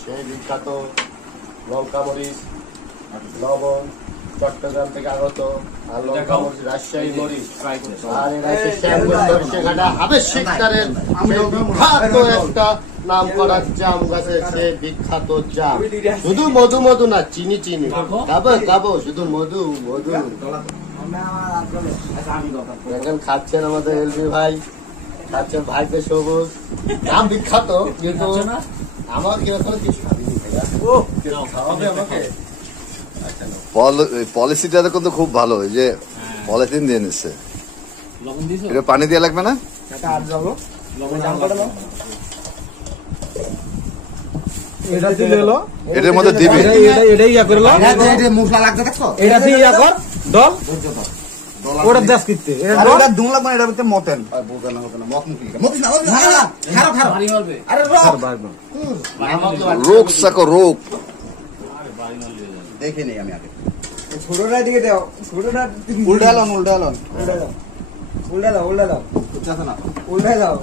সেই বিখ্যাত লঙ্কা মরিচ, লবণ চট্টগ্রাম থেকে আগত, আর লঙ্কা মরিচ রাজশাহী মরিচ, আর আবেশিকতারের বিখ্যাত একটা নাম করা জাম গাছের সে বিখ্যাত জাম। শুধু মধু মধু না, চিনি চিনি খাবো শুধু মধু মধু। এখন খাচ্ছেন আমাদের এলবি ভাই, খাচ্ছেন ভাইকে সবুজ। নাম বিখ্যাত কিন্তু আমার কিরকম কিছু খাবিনি খাওয়াবে আমাকে। পলিসিটা কিন্তু খুব ভালো, এই যে পলিথিন দিয়ে নিচ্ছে। এটা পানি দিয়ে লাগবে না, এটার মধ্যে দিবি। মশলা লাগছে দেখো, এটা দিয়ে ইয়া কর ডল ওটা দেশ কিনতে এটা দুম লাগবে না, এটার ভিতরে মতেন রোগ সাকো রোগ দেখে নেই আমি আগে। ছোটটার দিকে দাও, ছোটটা উল্টা দাও, উল্টা দাও, উল্টা দাও, উল্টা দাও, উল্টা দাও, উল্টা দাও।